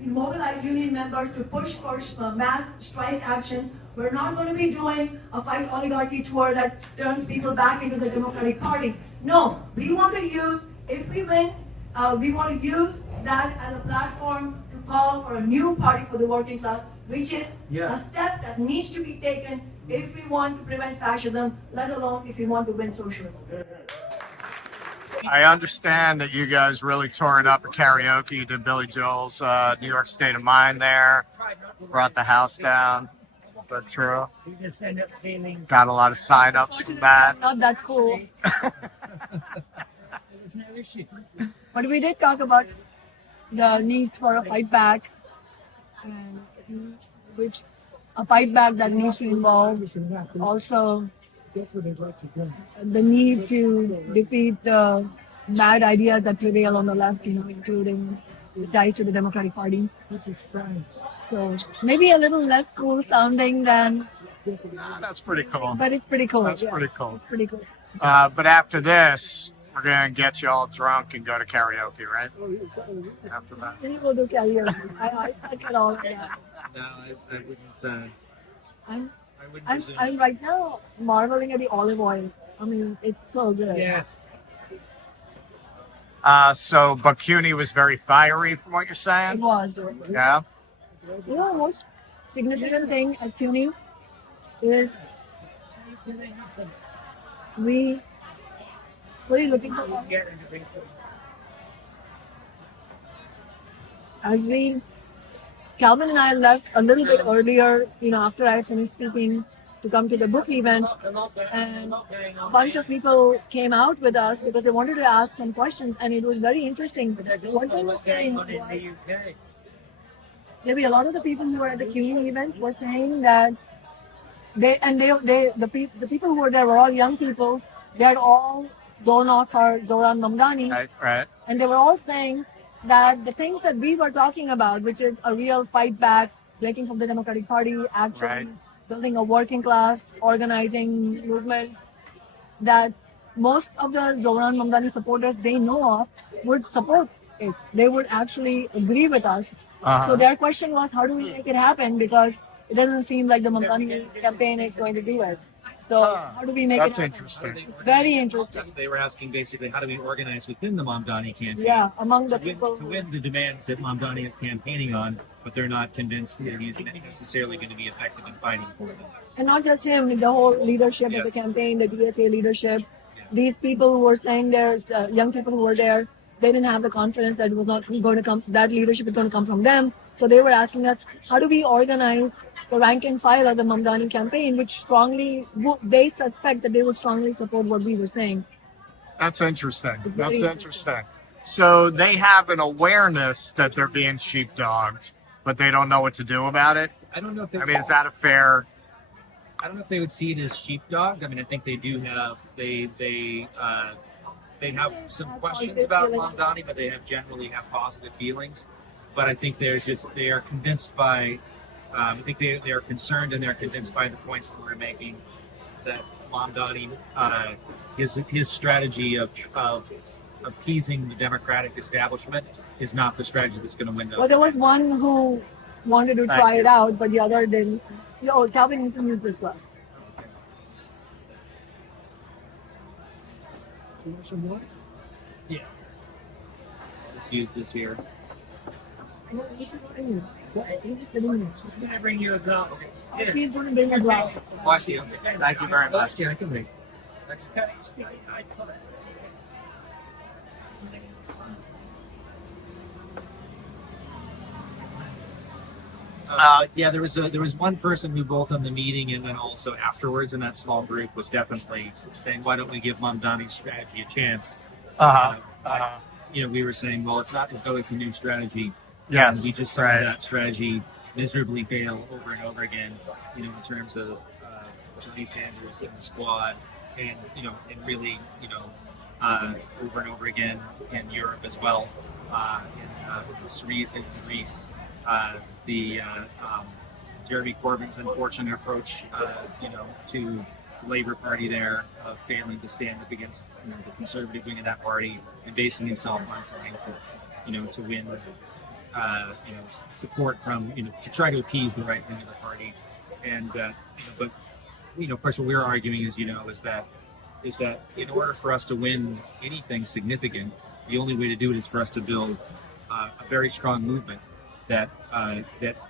mobilize union members to push for mass strike actions. We're not going to be doing a fight oligarchy tour that turns people back into the Democratic Party. No, we want to use, if we win, we want to use that as a platform to call for a new party for the working class, which is a step that needs to be taken if we want to prevent fascism, let alone if we want to win socialism. I understand that you guys really tore it up at karaoke. You did Billy Joel's New York State of Mind there, brought the house down. That's true. Got a lot of sign-ups from that. Not that cool. But we did talk about the need for a fight back, and which a fight back that needs to involve also the need to defeat the bad ideas that prevail on the left, including ties to the Democratic Party. So maybe a little less cool sounding than. That's pretty cool. But it's pretty cool. That's pretty cool. It's pretty cool. But after this, we're gonna get you all drunk and go to karaoke, right? After that. Then we'll do karaoke. I suck at all of that. No, I wouldn't. I'm right now marveling at the olive oil. I mean, it's so good. Yeah. So Bakuni was very fiery from what you're saying? It was. Yeah? The most significant thing at CUNY is what are you looking for? Calvin and I left a little bit earlier, after I finished speaking, to come to the book event, and a bunch of people came out with us because they wanted to ask some questions, and it was very interesting. What they were saying was, maybe a lot of the people who were at the CUNY event were saying that the people who were there were all young people. They had all Donak or Zoran Mamdani, Right. and they were all saying that the things that we were talking about, which is a real fight back, breaking from the Democratic Party, actually building a working class, organizing movement, that most of the Zoran Mamdani supporters they know of would support it. They would actually agree with us. So their question was, how do we make it happen? Because it doesn't seem like the Mamdani campaign is going to do it. So how do we make it happen? That's interesting. It's very interesting. They were asking basically, how do we organize within the Mamdani campaign? Yeah, among the people. To win the demands that Mamdani is campaigning on, but they're not convinced that he's necessarily going to be effective in fighting for them. And not just him, the whole leadership of the campaign, the DSA leadership. These people who were saying there's young people who were there, they didn't have the confidence that it was not going to come, that leadership is going to come from them. So they were asking us, how do we organize the rank and file of the Mamdani campaign, which they suspect that they would strongly support what we were saying. That's interesting. That's interesting. So they have an awareness that they're being sheepdogged, but they don't know what to do about it? I don't know if is that a fair... I don't know if they would see it as sheepdog. I mean, I think they do have they have some questions about Mamdani, but they generally have positive feelings. But I think they are convinced by. I think they are concerned and they're convinced by the points that we're making that Mamdani, his strategy of appeasing the democratic establishment is not the strategy that's going to win those. Well, there was one who wanted to try it out, but the other didn't. Calvin, you can use this glass. You want some water? Yeah. Let's use this here. She's sitting there. She's going to bring you a glass. She's going to bring a glass. Bless you. Thank you very much. Yeah, I can make. There was one person who both on the meeting and then also afterwards in that small group was definitely saying, why don't we give Mamdani's strategy a chance? We were saying, well, it's not as though it's a new strategy. Yes, and we just saw that strategy miserably fail over and over again, in terms of Bernie Sanders and the squad, and really, over and over again in Europe as well, in Syriza and Greece, Jeremy Corbyn's unfortunate approach, to the Labour Party there, of failing to stand up against the conservative wing of that party and basing himself on trying to win support from to try to appease the right wing of the party, and but of course, what we're arguing is is that in order for us to win anything significant, the only way to do it is for us to build a very strong movement that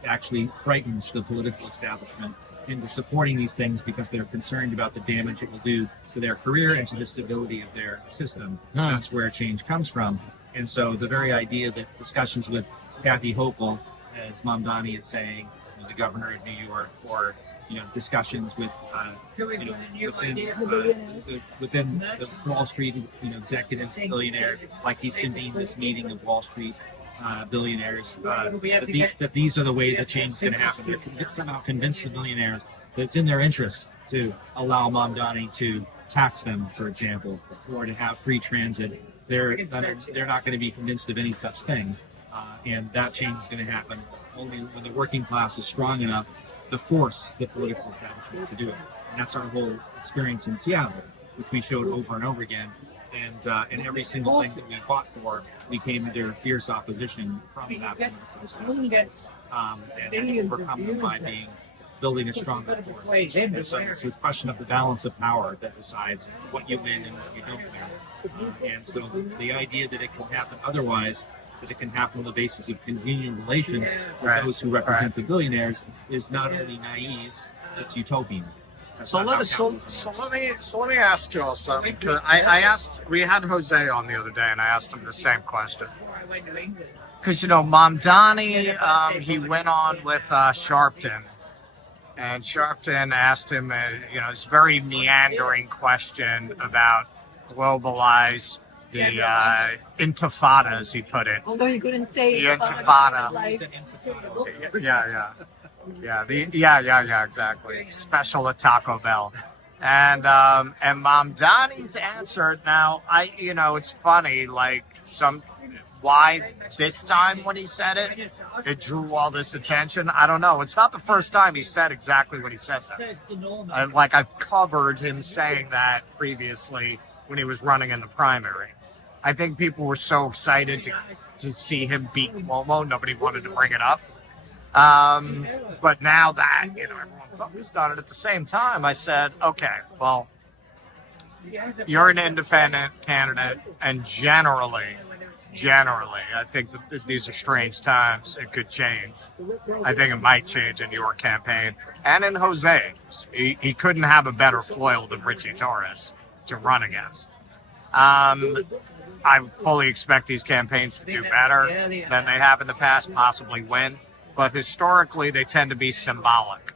actually frightens the political establishment into supporting these things because they're concerned about the damage it will do to their career and to the stability of their system. That's where change comes from. And so the very idea that discussions with Kathy Hochul, as Mamdani is saying, the governor of New York, or discussions with within the Wall Street executives, billionaires, like he's convened this meeting of Wall Street billionaires, that these are the way that change is going to happen. They're somehow convince the billionaires that it's in their interest to allow Mamdani to tax them, for example, or to have free transit. They're not going to be convinced of any such thing, and that change is going to happen only when the working class is strong enough to force the political establishment to do it. And that's our whole experience in Seattle, which we showed over and over again. And every single thing that we fought for, we came under fierce opposition from that political establishment, and overcome them by building a stronger force. And so it's a question of the balance of power that decides what you win and what you don't win. And so the idea that it can happen otherwise, that it can happen on the basis of continuing relations with those who represent the billionaires, is not only naive, it's utopian. So let me ask you all something. We had Jose on the other day, and I asked him the same question. Because Mamdani, he went on with Sharpton, and Sharpton asked him, this very meandering question about globalize the intifada, as he put it. Although he couldn't say the intifada. Yeah, exactly. Special at Taco Bell. And Mamdani's answer, now, it's funny, why this time when he said it drew all this attention. I don't know. It's not the first time he said exactly what he said. I've covered him saying that previously when he was running in the primary. I think people were so excited to see him beat Cuomo, nobody wanted to bring it up. But now that, everyone focused on it at the same time, I said, okay, well, you're an independent candidate, and generally, I think that these are strange times. It could change. I think it might change in your campaign and in Jose's. He couldn't have a better foil than Richie Torres to run against. I fully expect these campaigns to do better than they have in the past, possibly win. But historically, they tend to be symbolic.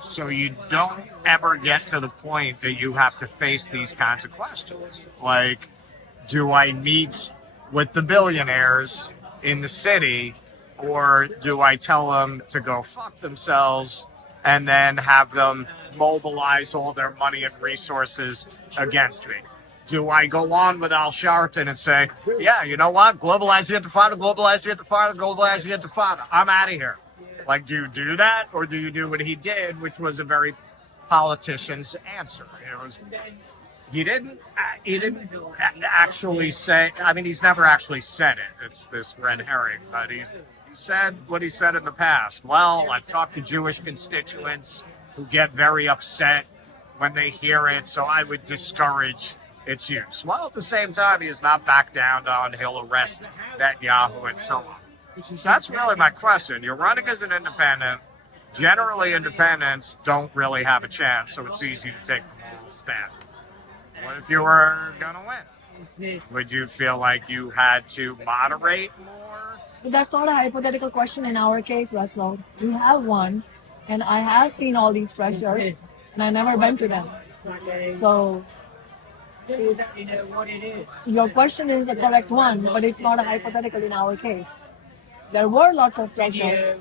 So you don't ever get to the point that you have to face these kinds of questions. Like, do I meet with the billionaires in the city, or do I tell them to go fuck themselves and then have them mobilize all their money and resources against me? Do I go on with Al Sharpton and say, yeah, you know what? Globalize the intifada, globalize the intifada, globalize the intifada. I'm out of here. Do you do that? Or do you do what he did, which was a very politician's answer? He didn't actually say, he's never actually said it. It's this red herring, but he said what he said in the past. Well, I've talked to Jewish constituents who get very upset when they hear it, so I would discourage its use. Well, at the same time, he has not backed down on he'll arrest Netanyahu and so on. So that's really my question. You're running as an independent. Generally, independents don't really have a chance, so it's easy to take the moral stand. What if you were going to win? Would you feel like you had to moderate more? That's not a hypothetical question in our case, Russell. We have one, and I have seen all these pressures, and I never been to them. So your question is the correct one, but it's not a hypothetical in our case. There were lots of pressure.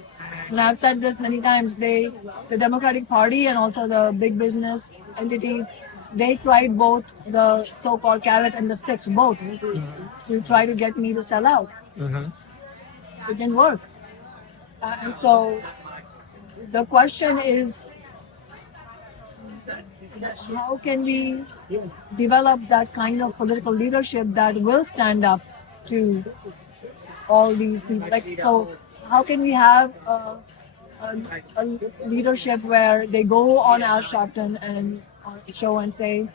And I've said this many times, the Democratic Party and also the big business entities, they tried both the so-called carrot and the sticks, both, to try to get me to sell out. It didn't work. And so the question is, how can we develop that kind of political leadership that will stand up to all these people. Like, so how can we have a leadership where they go on Al Sharpton and on the show and say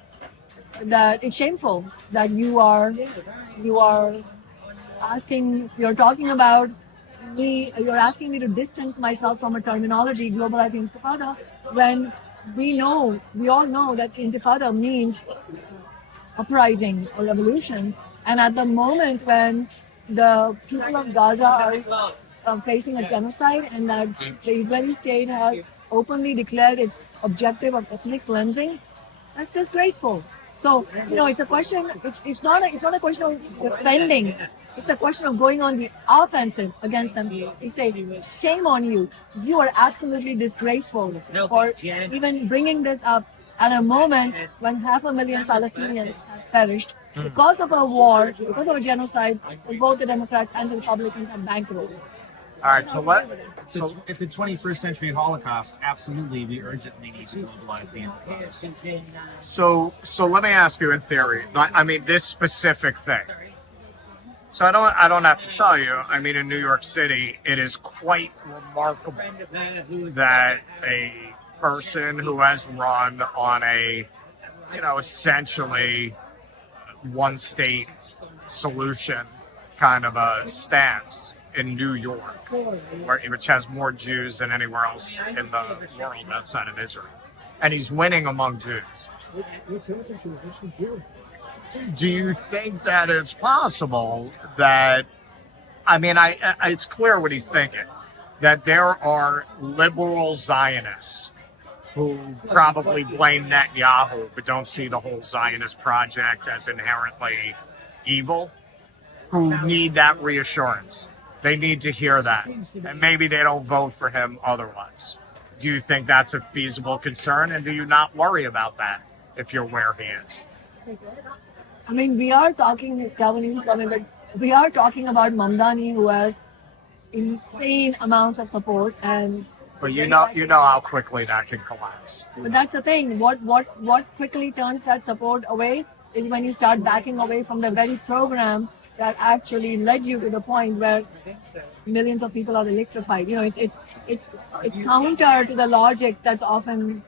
that it's shameful that you are you're talking about me, you're asking me to distance myself from a terminology, globalizing intifada, when we all know that intifada means uprising or revolution. And at the moment when the people of Gaza are facing a genocide, and that the Israeli state has openly declared its objective of ethnic cleansing, that's disgraceful. So it's a question. It's not a question of defending. It's a question of going on the offensive against them. You say, shame on you. You are absolutely disgraceful for even bringing this up at a moment when 500,000 Palestinians have perished because of a war, because of a genocide, and both the Democrats and the Republicans are bankrolled. All right, so It's a 21st century Holocaust. Absolutely, we urgently need to mobilize the Intifada. so let me ask you in theory. I mean, this specific thing. So I don't have to tell you. I mean, in New York City, it is quite remarkable that a person who has run on a, essentially one state solution kind of a stance in New York, which has more Jews than anywhere else in the world outside of Israel, and he's winning among Jews. Do you think that it's possible that, it's clear what he's thinking, that there are liberal Zionists who probably blame Netanyahu but don't see the whole Zionist project as inherently evil, who need that reassurance? They need to hear that, and maybe they don't vote for him otherwise. Do you think that's a feasible concern, and do you not worry about that if you're where he is? I mean, we are talking about Mamdani, who has insane amounts of support, but you know how quickly that can collapse. But that's the thing. What quickly turns that support away is when you start backing away from the very program that actually led you to the point where millions of people are electrified. It's counter to the logic that often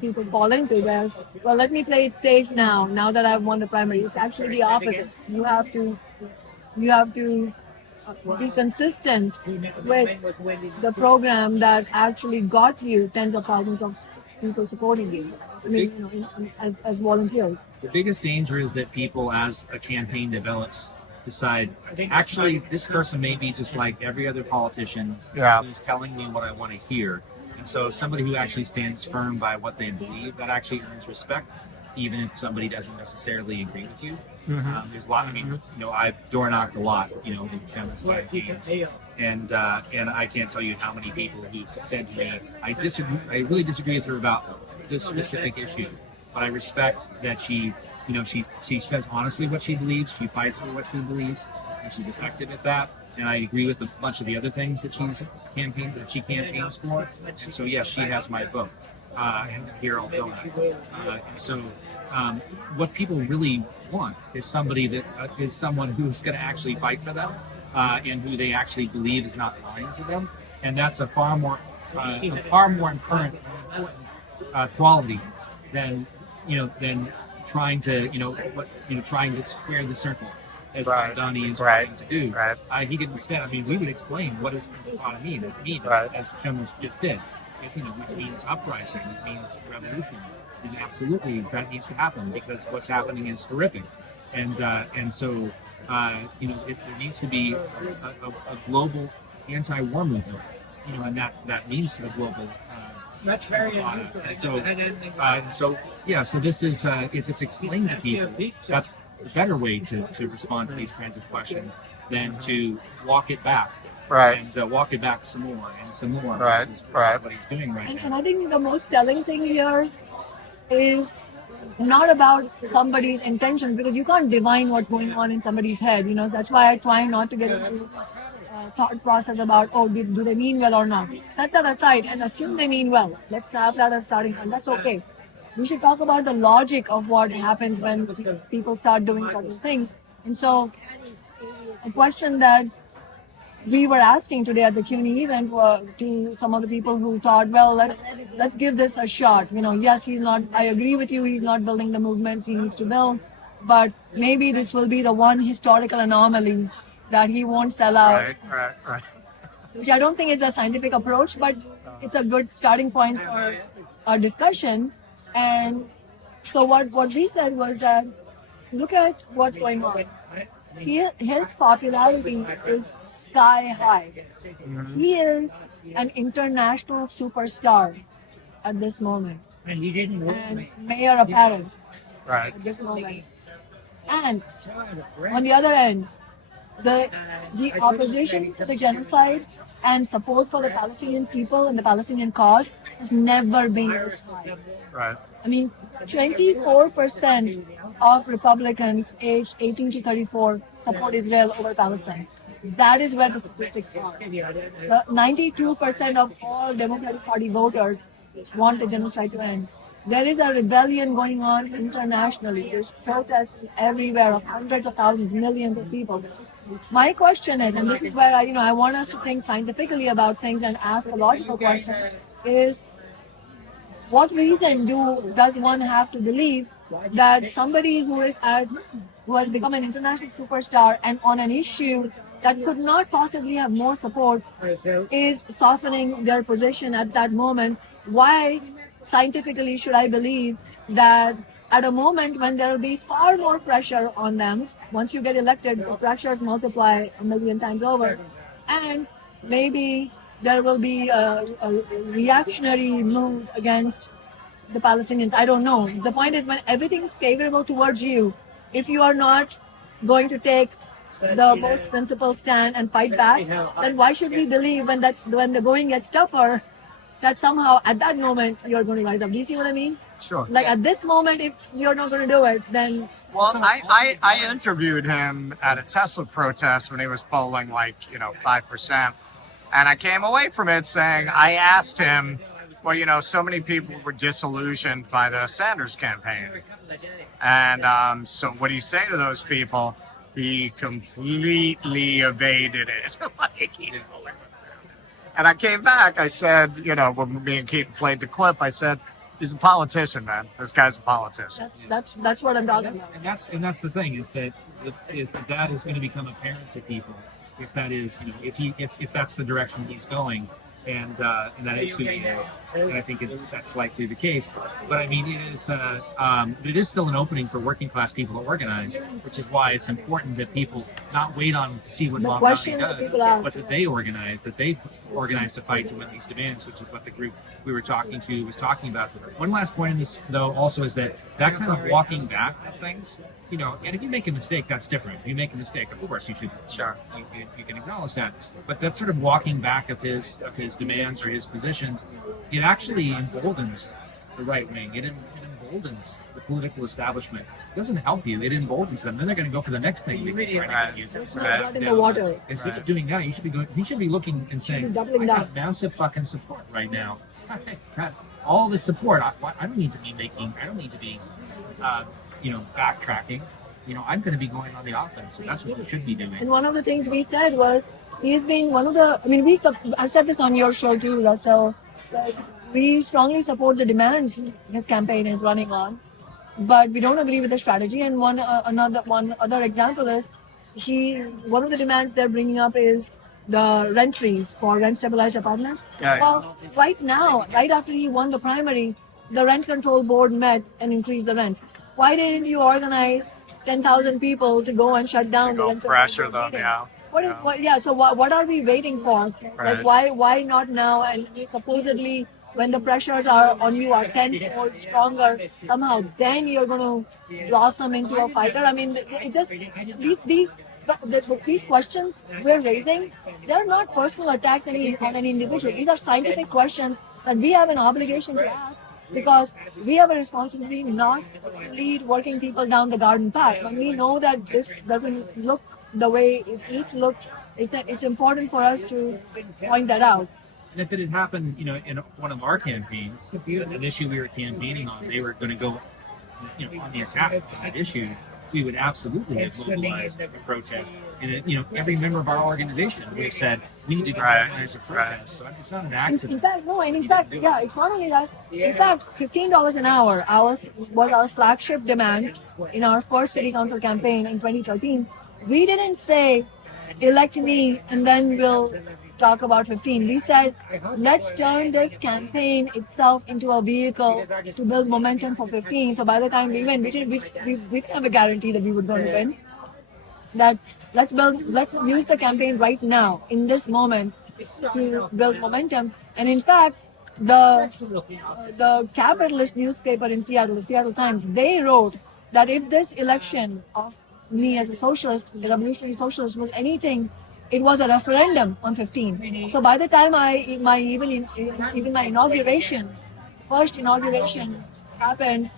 people fall into, where, well, let me play it safe now that I've won the primary. It's actually the opposite. You have to be consistent with the program that actually got you tens of thousands of people supporting you. I mean, as volunteers. The biggest danger is that people, as a campaign develops, decide, actually, this person may be just like every other politician who's telling me what I want to hear. And so somebody who actually stands firm by what they believe, that actually earns respect, even if somebody doesn't necessarily agree with you. There's a lot. I've door knocked a lot, in Kshama's campaigns, and I can't tell you how many people who said to me, I really disagree with her about this specific issue, but I respect that she says honestly what she believes, she fights for what she believes, and she's effective at that. And I agree with a bunch of the other things that she campaigns for. And so yes, she has my vote. And here I'll go. What people really want is somebody is someone who's going to actually fight for them, and who they actually believe is not lying to them. And that's a far more important quality than trying to square the circle, as Mamdani is trying to do. He could instead, we would explain what does intifada mean. It means, as Kshama just did, it means uprising, it means revolution. And absolutely, that needs to happen because what's happening is horrific. And so there needs to be a global anti-war movement, and that means a global. That's very so this is if it's explained to people, that's the better way to respond to these kinds of questions than to walk it back. And walk it back some more and some more. Which is what he's doing right now. And I think the most telling thing here is not about somebody's intentions, because you can't divine what's going on in somebody's head. That's why I try not to get into thought process about, do they mean well or not. Set that aside and assume they mean well. Let's have that as starting point. That's okay. We should talk about the logic of what happens when people start doing certain things. And so a question that we were asking today at the CUNY event to some of the people who thought, well, let's give this a shot. Yes, he's not. I agree with you. He's not building the movements he needs to build, but maybe this will be the one historical anomaly that he won't sell out. Right. Which I don't think is a scientific approach, but it's a good starting point for a discussion. And so what we said was that look at what's going on. His popularity is sky high. He is an international superstar at this moment, and mayor apparent at this moment. And on the other end, the opposition to the genocide and support for the Palestinian people and the Palestinian cause has never been this high. Right. I mean, 24% of Republicans aged 18 to 34 support Israel over Palestine. That is where the statistics are. 92% of all Democratic Party voters want the genocide to end. There is a rebellion going on internationally. There's protests everywhere of hundreds of thousands, millions of people. My question is, and this is where I want us to think scientifically about things and ask a logical question, is what reason does one have to believe that somebody who has become an international superstar and on an issue that could not possibly have more support is softening their position at that moment? Why scientifically should I believe that at a moment when there will be far more pressure on them, once you get elected, the pressures multiply a million times over, and maybe there will be a reactionary move against the Palestinians? I don't know. The point is, when everything is favorable towards you, if you are not going to take the most principled stand and fight back, then why should we believe when the going gets tougher, that somehow at that moment you're going to rise up? Do you see what I mean? Sure. Like at this moment, if you're not going to do it, then... Well, I interviewed him at a Tesla protest when he was polling 5%. And I came away from it saying, I asked him, well, so many people were disillusioned by the Sanders campaign. And so what do you say to those people? He completely evaded it. And I came back, I said, when me and Keaton played the clip, I said, he's a politician, man. This guy's a politician. That's what I'm talking about. And that's the thing, is that that is going to become apparent to people if that is, if that's the direction he's going, and that is who he is. And I think that's likely the case. But I mean, it is still an opening for working class people to organize, which is why it's important that people not wait on to see what Mamdani does, but that they organize to fight to win these demands, which is what the group we were talking to was talking about. One last point in this, though, also is that kind of walking back of things, and if you make a mistake, that's different. If you make a mistake, of course, you should, you can acknowledge that. But that sort of walking back of his demands or his positions, it actually emboldens the right wing. It emboldens the political establishment. It doesn't help you. It emboldens them. Then they're going to go for the next thing. Instead of doing that, he should be looking and saying, I got massive fucking support right now. I've got all this support. I don't need to be backtracking. I'm going to be going on the offense. So that's what we should be doing. And one of the things we said was, he's been one of the, I've said this on your show too, Russell, that we strongly support the demands his campaign is running on, but we don't agree with the strategy. And one other example is, one of the demands they're bringing up is the rent freeze for rent stabilized apartments. Well, right now, right after he won the primary, the rent control board met and increased the rents. Why didn't you organize 10,000 people to go and shut down the rent control pressure board them, meeting? So what are we waiting for? Right. Like why not now? And supposedly when the pressures are on you are tenfold stronger, somehow then you're going to blossom into a fighter. I mean, it just these questions we're raising, they're not personal attacks on any individual. These are scientific questions that we have an obligation to ask, because we have a responsibility not to lead working people down the garden path. When we know that this doesn't look the way it needs to look, it's important for us to point that out. And if it had happened, in one of our campaigns, an issue we were campaigning on, they were going to go, on the attack on that issue. we would absolutely have mobilized a protest. And every member of our organization would have said, we need to go organize a protest. So it's not an accident. In fact, no, and in fact, yeah, it's not only that. In fact, $15 an hour was our flagship demand in our first city council campaign in 2013. We didn't say, elect me and then we'll talk about 15. We said, let's turn this campaign itself into a vehicle to build momentum for 15. So by the time we win, we didn't have a guarantee that we were going to win. That let's use the campaign right now in this moment to build momentum. And in fact, the capitalist newspaper in Seattle, the Seattle Times, they wrote that if this election of me as a socialist, the revolutionary socialist, was anything, it was a referendum on 15. So by the time my inauguration, first inauguration happened,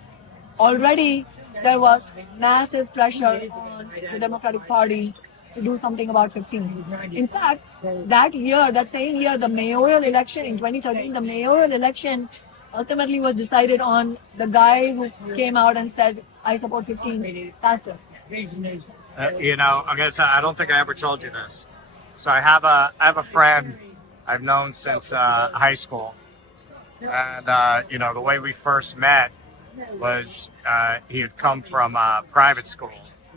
already there was massive pressure on the Democratic Party to do something about 15. In fact, that same year, the mayoral election in 2013, the mayoral election ultimately was decided on the guy who came out and said, I support 15 faster. I'm going to tell you, I don't think I ever told you this. So I have a friend I've known since high school. And, the way we first met was he had come from private school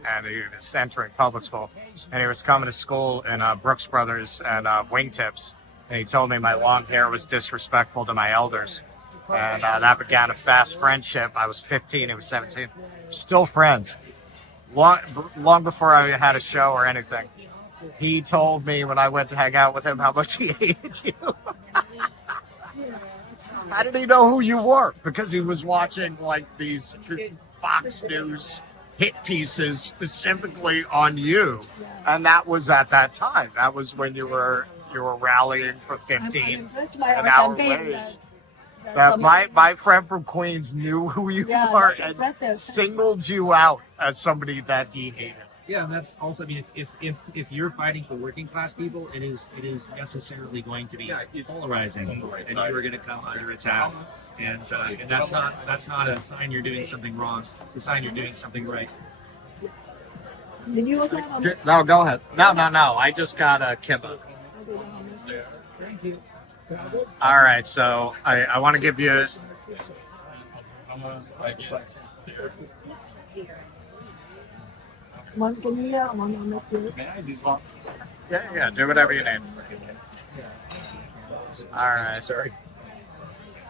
and he was entering public school. And he was coming to school in Brooks Brothers and Wingtips. And he told me my long hair was disrespectful to my elders. And that began a fast friendship. I was 15, he was 17. Still friends. Long before I had a show or anything. He told me when I went to hang out with him how much he hated you. How did he know who you were? Because he was watching like these Fox News hit pieces specifically on you. And that was at that time. That was when you were rallying for 15 I'm impressed by an our hour campaign. wage. That my friend from Queens knew who you were and impressive. singled you out as somebody that he hated. Yeah, and that's also, if you're fighting for working class people, it is necessarily going to be polarizing, and you're going to come under attack, and that's not a sign you're doing something wrong. It's a sign you're doing something right. Did you also have a No, go ahead. No. I just got a kibba. All right, so I want to give you. one? Can you hear one on this here? Yeah, do whatever you need. All right, sorry.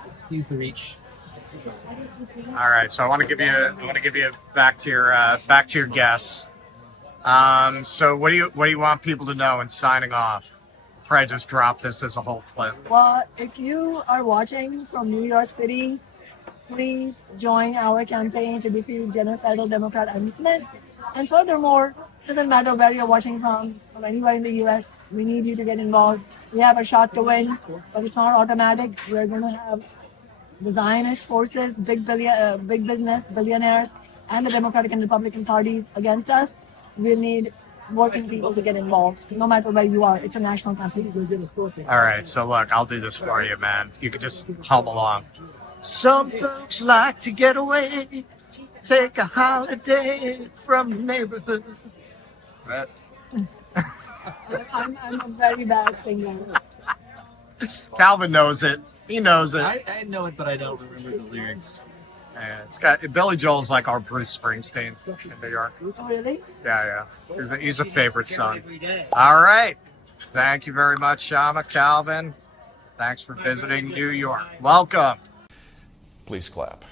Excuse the reach. All right, so I want to give you back to your guests. So what do you want people to know in signing off? Probably just drop this as a whole clip. Well, if you are watching from New York City, please join our campaign to defeat genocidal Democrat Adam Smith. And furthermore, doesn't matter where you're watching from anywhere in the U.S., we need you to get involved. We have a shot to win, but it's not automatic. We're going to have the Zionist forces, big business, billionaires, and the Democratic and Republican parties against us. We'll need working people to get involved, no matter where you are. It's a national campaign. All right, so look, I'll do this for you, man. You can just hum along. Some folks like to get away, take a holiday from the neighborhood. Right. I'm a very bad singer. Calvin knows it. He knows it. I know it, but I don't remember the lyrics. And it's got Billy Joel's like our Bruce Springsteen in New York. Oh, really? Yeah. He's a favorite son. All right. Thank you very much, Kshama, Calvin. Thanks for visiting New York. Welcome. Please clap.